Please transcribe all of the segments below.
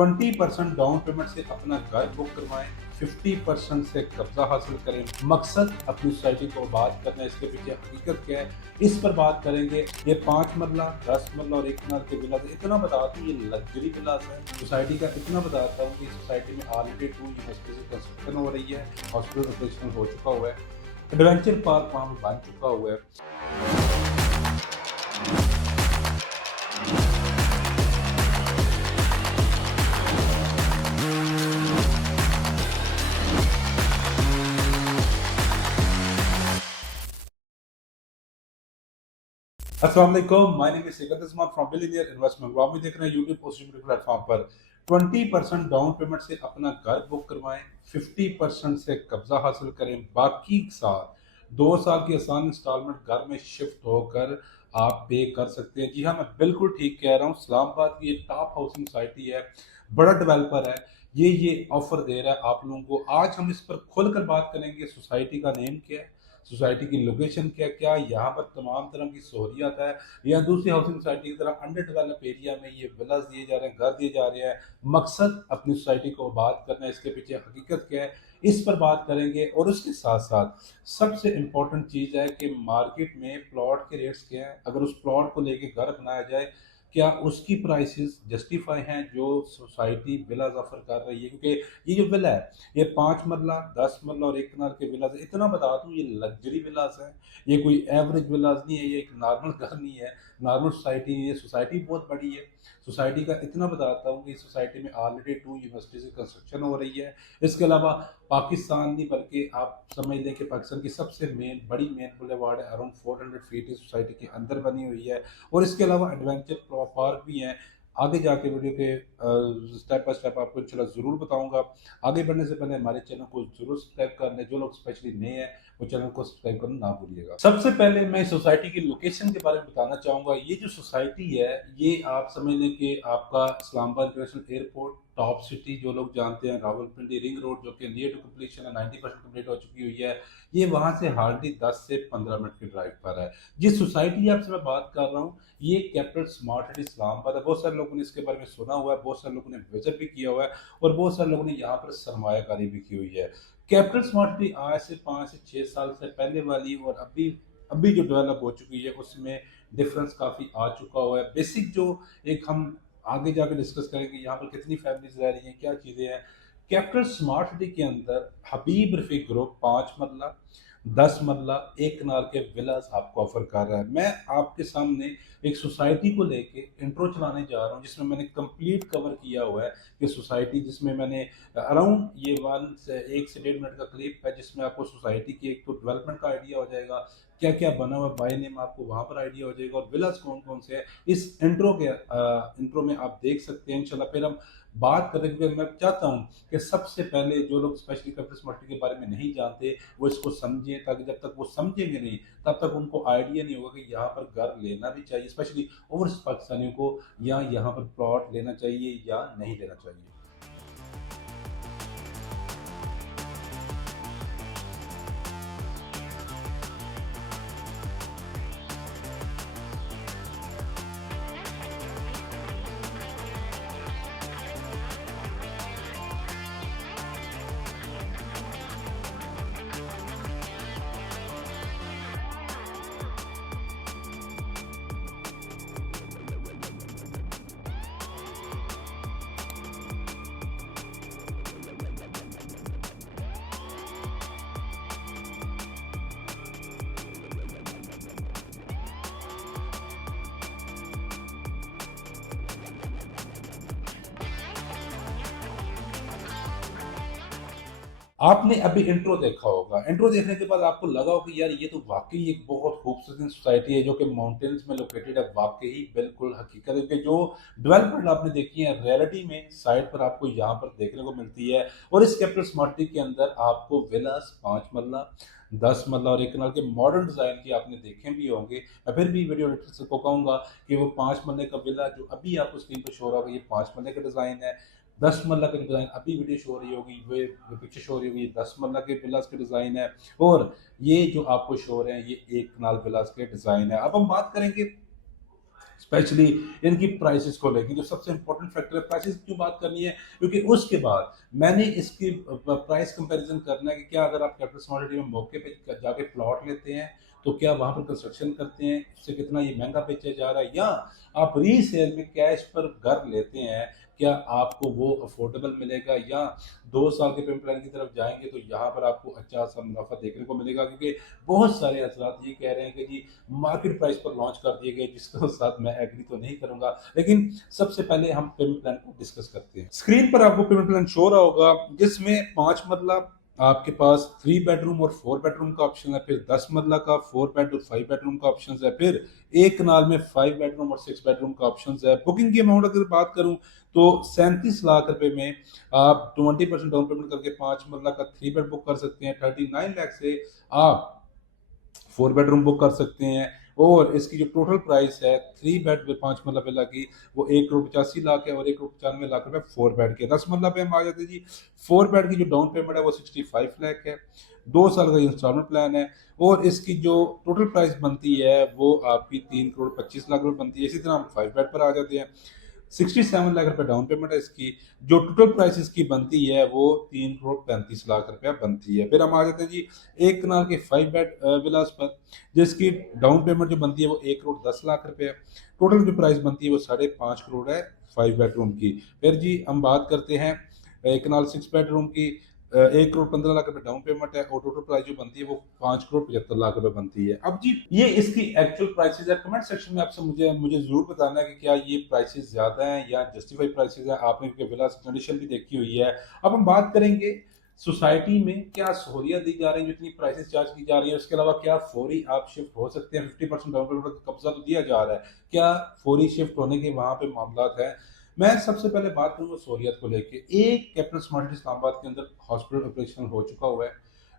20% down payment से अपना घर बुक करवाएं, 50% से कब्जा हासिल करें। मकसद अपनी सोसाइटी को आबाद करना है, इसके पीछे हकीकत क्या है इस पर बात करेंगे। ये 5 मरला 10 मरला और 1 कनाल के विलास इतना बताता हूँ, ये लग्जरी विलास है सोसाइटी का। इतना बताता हूँ कि सोसाइटी में ऑलरेडी 2 यूनिवर्सिटी से कंस्ट्रक्शन हो रही है, हॉस्पिटल ऑपरेशन हो चुका हुआ है, एडवेंचर पार्क वहाँ पर बन चुका हुआ है। अस्सलाम वालेकुम, my name is Sikandar Usman from billionaire investment. आप भी देख रहे हैं यूट्यूब और यूट्यूब प्लेटफॉर्म पर। 20% डाउन पेमेंट से अपना घर बुक करवाएं, 50% से कब्जा हासिल करें, बाकी साल 2 साल की आसान इंस्टॉलमेंट घर में शिफ्ट होकर आप पे कर सकते हैं। जी हाँ, मैं बिल्कुल ठीक कह रहा हूँ। इस्लामाबाद की ये टॉप हाउसिंग सोसाइटी है, बड़ा डेवलपर है, ये ऑफर दे रहा है आप लोगों को। आज हम इस पर खुलकर बात करेंगे। सोसाइटी का नेम क्या है, सोसाइटी की लोकेशन क्या क्या, यहाँ पर तमाम तरह की सहूलियात है या दूसरी हाउसिंग सोसाइटी की तरह अंडर डेवलप एरिया में ये विलास दिए जा रहे हैं, घर दिए जा रहे हैं। मकसद अपनी सोसाइटी को आबाद करना है, इसके पीछे हकीकत क्या है इस पर बात करेंगे। और उसके साथ साथ सबसे इम्पोर्टेंट चीज़ है कि मार्केट में प्लॉट के रेट्स क्या हैं, अगर उस प्लॉट को लेके घर बनाया जाए क्या उसकी प्राइसेस जस्टिफाई हैं जो सोसाइटी विलास ऑफर कर रही है। क्योंकि ये जो विला है ये 5 मरला 10 मरला और 1 कनाल के विलास, इतना बता दूं ये लग्जरी विलास है, ये कोई एवरेज विलास नहीं है, ये एक नॉर्मल घर नहीं है, नॉर्मल सोसाइटी नहीं है। सोसाइटी बहुत बड़ी है। सोसाइटी का इतना बताता हूँ कि इस सोसाइटी में ऑलरेडी 2 यूनिवर्सिटी से कंस्ट्रक्शन हो रही है। इसके अलावा पाकिस्तान नहीं बल्कि आप समझ लें कि पाकिस्तान की सबसे मेन बुलेवार्ड है, अराउंड 400 फीट इस सोसाइटी के अंदर बनी हुई है। और इसके अलावा एडवेंचर पार्क भी हैं। आगे जाके वीडियो के स्टेप बाय स्टेप आपको इंशाल्लाह ज़रूर बताऊंगा। आगे बढ़ने से पहले हमारे चैनल को ज़रूर सब्सक्राइब कर लें। जो लोग स्पेशली नए हैं वो चैनल को सब्सक्राइब करना ना भूलिएगा। सबसे पहले मैं सोसाइटी की लोकेशन के बारे में बताना चाहूँगा। ये जो सोसाइटी है ये आप समझ लें कि आपका Islamabad international airport, top city जो लोग जानते हैं, रावलपिंडी रिंग रोड जो कि नियर टू कम्प्लीशन है, 90% कम्प्लीट हो चुकी हुई है। ये वहाँ से हार्डली 10 से 15 मिनट की ड्राइव पर है। जिस सोसाइटी आपसे मैं बात कर रहा हूँ ये कैपिटल स्मार्ट सिटी इस्लामाबाद है। बहुत सारे लोगों ने इसके बारे में सुना हुआ है, बहुत सारे लोगों ने विजिट भी किया हुआ है और बहुत सारे लोगों ने यहाँ पर सरमायाकारी भी की हुई है। कैपिटल स्मार्ट सिटी आज से 5 से 6 साल से पहले वाली और अभी अभी जो डेवलप हो चुकी है उसमें डिफरेंस काफ़ी आ चुका हुआ है। बेसिक जो एक हम आगे जाकर डिस्कस करेंगे यहाँ पर कितनी फैमिलीज रह रही हैं, क्या चीज़ें हैं। कैपिटल स्मार्ट सिटी के अंदर हबीब रफीक ग्रुप 5 मरला 10 मरला 1 कनाल के विलास आपको ऑफर कर रहा है। मैं आपके सामने एक सोसाइटी को लेके इंट्रो चलाने जा रहा हूँ जिसमें मैंने कंप्लीट कवर किया हुआ है कि सोसाइटी, जिसमें मैंने अराउंड ये 1 से 1.5 मिनट का क्लिप है जिसमें आपको सोसाइटी की एक तो डेवलपमेंट का आइडिया हो जाएगा, क्या क्या बना हुआ बाय नेम आपको वहाँ पर आइडिया हो जाएगा और विलास कौन कौन से है इस इंट्रो में आप देख सकते हैं इंशाल्लाह। फिर हम बात करें क्योंकि मैं चाहता हूँ कि सबसे पहले जो लोग स्पेशली कैपिटल स्मार्ट के बारे में नहीं जानते वो इसको समझें, ताकि जब तक वो समझेंगे नहीं तब तक उनको आइडिया नहीं होगा कि यहाँ पर घर लेना भी चाहिए, स्पेशली ओवरसीज पाकिस्तानियों को, या यहाँ पर प्लॉट लेना चाहिए या नहीं लेना चाहिए। आपने अभी इंट्रो देखा होगा, इंट्रो देखने के बाद आपको लगा होगा कि यार ये तो वाकई एक बहुत खूबसूरत सोसाइटी है जो कि माउंटेन्स में लोकेटेड है। वाकई बिल्कुल हकीकत है कि जो डेवलपमेंट आपने देखी है रियलिटी में साइट पर आपको यहाँ पर देखने को मिलती है। और इस कैपिटल स्मार्ट सिटी के अंदर आपको विलास 5 मरला 10 मरला और 1 कनाल के मॉडर्न डिजाइन की आपने देखे भी होंगे। मैं फिर भी वीडियो एडिटर को कहूंगा कि वो 5 मरले का विला जो अभी आपको स्क्रीन पर शो हो रहा होगा ये 5 मरले का डिजाइन है। 10 मरला का डिज़ाइन अभी वीडियो शो हो रही होगी, वे पीछे शो हो रही होगी, 10 मरला के विलास के डिज़ाइन है। और ये जो आपको शो हो रहे हैं ये 1 कनाल विलास के डिज़ाइन है। अब हम बात करेंगे स्पेशली इनकी प्राइसेस को लेकर। जो सबसे इंपॉर्टेंट फैक्टर है, प्राइसेस क्यों बात करनी है, क्योंकि उसके बाद मैंने इसकी प्राइस कंपैरिजन करना है कि क्या अगर आप कैपिटल स्मार्ट सिटी में मौके पे जाके प्लॉट लेते हैं तो क्या वहां पर कंस्ट्रक्शन करते हैं, इससे कितना ये महंगा बेचा जा रहा है, या आप रीसेल में कैश पर घर लेते हैं, क्या आपको वो अफोर्डेबल मिलेगा, या 2 साल के पेमेंट प्लान की तरफ जाएंगे तो यहाँ पर आपको अच्छा सा मुनाफा देखने को मिलेगा। क्योंकि बहुत सारे हजरात ये कह रहे हैं कि जी मार्केट प्राइस पर लॉन्च कर दिए गए, जिसके साथ मैं एग्री तो नहीं करूंगा। लेकिन सबसे पहले हम पेमेंट प्लान को डिस्कस करते हैं। स्क्रीन पर आपको पेमेंट प्लान शो रहा होगा, जिसमें 5 मरला आपके पास 3 बेडरूम और 4 बेडरूम का ऑप्शन है, फिर 10 मरला का 4 बेड और 5 बेडरूम का ऑप्शन है, फिर एक कनाल में 5 बेडरूम और 6 बेडरूम का ऑप्शन है। बुकिंग की अमाउंट अगर बात करूं तो 37 लाख रुपए में आप 20% डाउन पेमेंट करके 5 मरला का 3 बेड बुक कर सकते हैं। 39 लाख से आप 4 बेडरूम बुक कर सकते हैं, और इसकी जो टोटल प्राइस है 3 बेड में 5 मरला विला की, वो 1 करोड़ 85 लाख है, और 1 करोड़ 95 लाख रुपए 4 बेड के। 10 मरला पे हम आ जाते हैं जी। 4 बेड की जो डाउन पेमेंट है वो 65 लाख है, 2 साल का इंस्टॉलमेंट प्लान है, और इसकी जो टोटल प्राइस बनती है वो आपकी 3 करोड़ 25 लाख रुपए बनती है। इसी तरह हम 5 बेड पर आ जाते हैं। 67 लाख रुपए डाउन पेमेंट है इसकी, जो टोटल प्राइस इसकी बनती है वो 3 करोड़ 35 लाख रुपया बनती है। फिर हम आ जाते हैं जी एक कनाल के 5 बेड विलास पर, जिसकी डाउन पेमेंट जो बनती है वो 1 करोड़ 10 लाख रुपए है। टोटल जो प्राइस बनती है वो 5.5 करोड़ है 5 बेडरूम की। फिर जी हम बात करते हैं एक कनाल 6 बेडरूम की, 1 करोड़ 15 लाख रुपए डाउन पेमेंट है, और टोटल प्राइस जो बनती है वो 5 करोड़ 75 लाख रुपए बनती है। अब जी ये इसकी एक्चुअल प्राइसेस है। कमेंट सेक्शन में आपसे मुझे मुझे जरूर बताना है कि क्या ये प्राइसेस ज्यादा हैं या जस्टिफाइड प्राइसेस है। आपने क्योंकि विला कंडीशन भी देखी हुई है। अब हम बात करेंगे सोसाइटी में क्या सहूलियत दी जा रही है, जितनी प्राइसेस चार्ज की जा रही है, उसके अलावा क्या फौरी आप शिफ्ट हो सकते हैं। 50% डाउन पेमेंट का कब्जा तो दिया जा रहा है, क्या फौरी शिफ्ट होने के वहां पे मामला है। मैं सबसे पहले बात करूंगा सहूलियत को लेके। एक कैपिटल स्मार्ट सिटी इस्लामाबाद के अंदर हॉस्पिटल ऑपरेशन हो चुका हुआ है,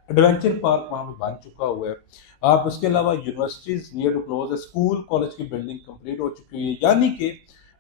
एडवेंचर पार्क वहां पे बन चुका हुआ है। आप उसके अलावा यूनिवर्सिटीज नियर टू क्लोज है, स्कूल कॉलेज की बिल्डिंग कंप्लीट हो चुकी हुई है, यानी कि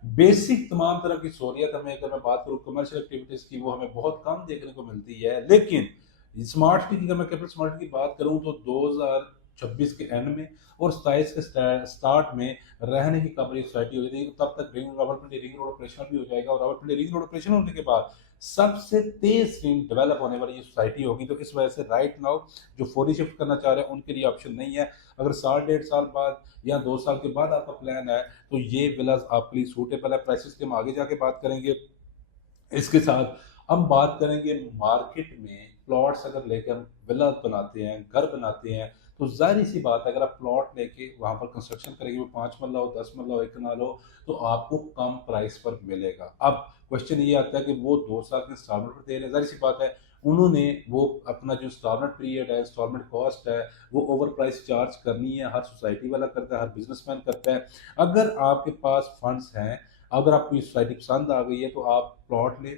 बेसिक तमाम तरह की सहूलियत हमें, अगर मैं बात करूँ कमर्शियल एक्टिविटीज की, वो हमें बहुत कम देखने को मिलती है। लेकिन स्मार्ट सिटी की, अगर मैं कैपिटल स्मार्ट सिटी की बात करूँ तो 2026 के एंड में और 27 के स्टार्ट में रहने की काबिलियत सोसाइटी हो जाएगी। तब तक रावलपिंडी रिंग रोड ऑपरेशन भी हो जाएगा, और रावलपिंडी रिंग रोड ऑपरेशन होने के बाद सबसे तेज स्ट्रीम डेवलप होने वाली ये सोसाइटी होगी। तो इस वजह से राइट नाउ जो फौरी शिफ्ट करना चाह रहे हैं उनके लिए ऑप्शन नहीं है। अगर 1.5 साल बाद या 2 साल के बाद आपका प्लान है तो ये विलास आपके लिए सूटेबल है। प्राइसेस की हम आगे जाके बात करेंगे। इसके साथ हम बात करेंगे मार्केट में प्लॉट्स अगर लेकर हम विला बनाते हैं, घर बनाते हैं, तो जाहिर सी बात है अगर आप प्लॉट लेके वहां पर कंस्ट्रक्शन करेंगे, वो 5 मरला हो, 10 मरला हो, एक कनाल हो, तो आपको कम प्राइस पर मिलेगा। अब क्वेश्चन ये आता है कि वो 2 साल के इंस्टॉलमेंट पर दे रहे हैं, जाहिर सी बात है उन्होंने वो अपना जो इंस्टॉलमेंट पीरियड है, इंस्टॉलमेंट कॉस्ट है, वो ओवर प्राइस चार्ज करनी है। हर सोसाइटी वाला करता है, हर बिजनेसमैन करता है। अगर आपके पास फंड्स हैं, अगर आपको ये सोसाइटी पसंद आ गई है, तो आप प्लॉट लें।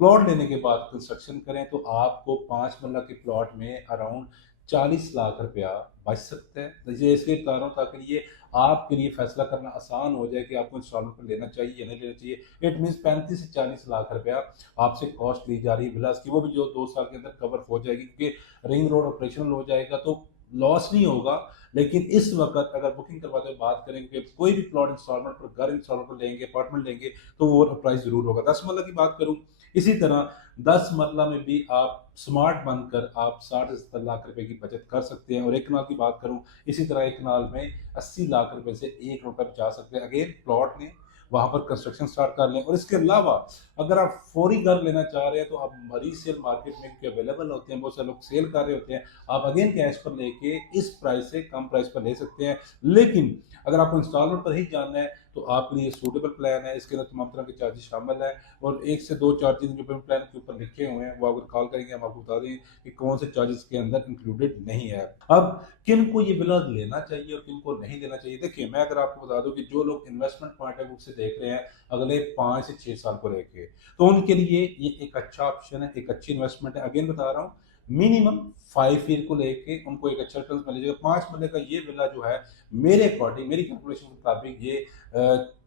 प्लॉट लेने के बाद कंस्ट्रक्शन करें तो आपको 5 मरला के प्लॉट में अराउंड 40 लाख रुपया बच सकता है। जैसे इसलिए बता रहा हूँ ताकि ये आपके लिए फैसला करना आसान हो जाए कि आपको इंस्टॉलमेंट पर लेना चाहिए या नहीं लेना चाहिए। इट मीन्स 35 से 40 लाख रुपया आपसे कॉस्ट ली जा रही है विलास की, वो भी जो 2 साल के अंदर कवर हो जाएगी, क्योंकि रिंग रोड ऑपरेशनल हो जाएगा तो लॉस नहीं होगा। लेकिन इस वक्त अगर बुकिंग करवाते हुए बात करेंगे, कोई भी प्लॉट इंस्टॉलमेंट पर, घर इंस्टॉलमेंट पर लेंगे, अपार्टमेंट लेंगे, तो वो प्राइस जरूर होगा। 10 मरला की बात करूं, इसी तरह 10 मरला में भी आप स्मार्ट बनकर आप 60 से 70 लाख रुपए की बचत कर सकते हैं। और एक कनाल की बात करूं, इसी तरह एक कनाल में 80 लाख रुपए से 1 करोड़ रुपए बचा सकते हैं। अगेन प्लॉट लें, वहां पर कंस्ट्रक्शन स्टार्ट कर लें। और इसके अलावा अगर आप फौरी घर लेना चाह रहे हैं तो आप रीसेल मार्केट में अवेलेबल होते हैं, बहुत सारे लोग सेल कर रहे होते हैं, आप अगेन कैश पर लेके इस प्राइस से कम प्राइस पर ले सकते हैं। लेकिन अगर आपको इंस्टॉलमेंट पर ही जानना है तो आपके लिए सूटेबल प्लान है। इसके अंदर तमाम तरह के चार्जेस शामिल है, और 1 से 2 चार्जेस जो पेमेंट प्लान के ऊपर लिखे हुए हैं वो अगर कॉल करेंगे हम आपको बता देंगे कि कौन से चार्जेस के अंदर इंक्लूडेड नहीं है। अब किन को ये विला लेना चाहिए और किन को नहीं लेना चाहिए, देखिए मैं अगर आपको बता दूं कि जो लोग इन्वेस्टमेंट पॉइंट ऑफ व्यू से देख रहे हैं अगले 5 से 6 साल को लेके, तो उनके लिए ये एक अच्छा ऑप्शन है, एक अच्छी इन्वेस्टमेंट है। अगेन बता रहा हूँ मिनिमम 5 ईयर को लेके उनको एक अच्छा रिटर्न मिल जाएगा। 5 महीने का ये विला जो है मेरे अकॉर्डिंग, मेरी कैलकुलेशन के मुताबिक ये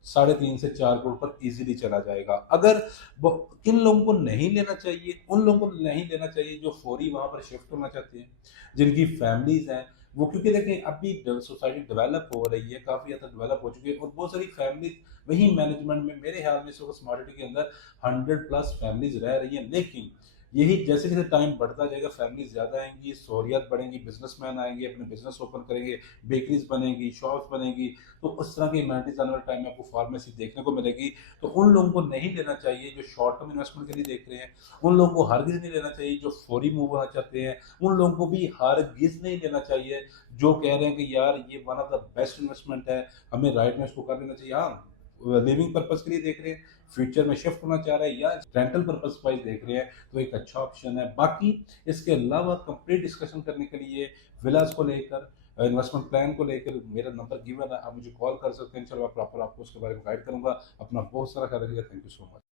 3.5 से 4 करोड़ पर इजीली चला जाएगा। अगर किन लोगों को नहीं लेना चाहिए, उन लोगों को नहीं लेना चाहिए जो फौरी वहां पर शिफ्ट होना चाहते हैं, जिनकी फैमिलीज हैं, वो क्योंकि देखें अभी सोसाइटी डेवलप हो रही है, काफ़ी हद तक डेवलप हो चुकी है और बहुत सारी फैमिली वही मैनेजमेंट में, मेरे ख्याल में इस वक्त स्मार्ट सिटी के अंदर 100+ फैमिलीज रह रही हैं। लेकिन यही जैसे जैसे टाइम बढ़ता जाएगा फैमिलीज ज़्यादा आएंगी, सहूलियत बढ़ेंगी, बिजनेसमैन आएंगे, अपने बिजनेस ओपन करेंगे, बेकरीज बनेंगी, शॉप्स बनेंगी, तो उस तरह की इन्वेंटरीज आने वाले टाइम में आपको फार्मेसी देखने को मिलेगी। तो उन लोगों को नहीं लेना चाहिए जो शॉर्ट टर्म इन्वेस्टमेंट के लिए देख रहे हैं, उन लोगों को हरगिज नहीं लेना चाहिए जो फौरी मूव होना चाहते हैं, उन लोगों को भी हरगिज नहीं लेना चाहिए जो कह रहे हैं कि यार ये one of the best investment है, हमें राइट में इसको कर लेना चाहिए। हाँ, लिविंग पर्पस के लिए देख रहे हैं, फ्यूचर में शिफ्ट होना चाह रहे हैं या रेंटल पर्पस वाइज देख रहे हैं, तो एक अच्छा ऑप्शन है। बाकी इसके अलावा कंप्लीट डिस्कशन करने के लिए विलास को लेकर, इन्वेस्टमेंट प्लान को लेकर मेरा नंबर गिवन है, आप मुझे कॉल कर सकते हैं। चलो मैं प्रॉपर आपको उसके बारे में गाइड करूंगा। अपना बहुत सारा ख्याल रखिएगा। Thank you so much.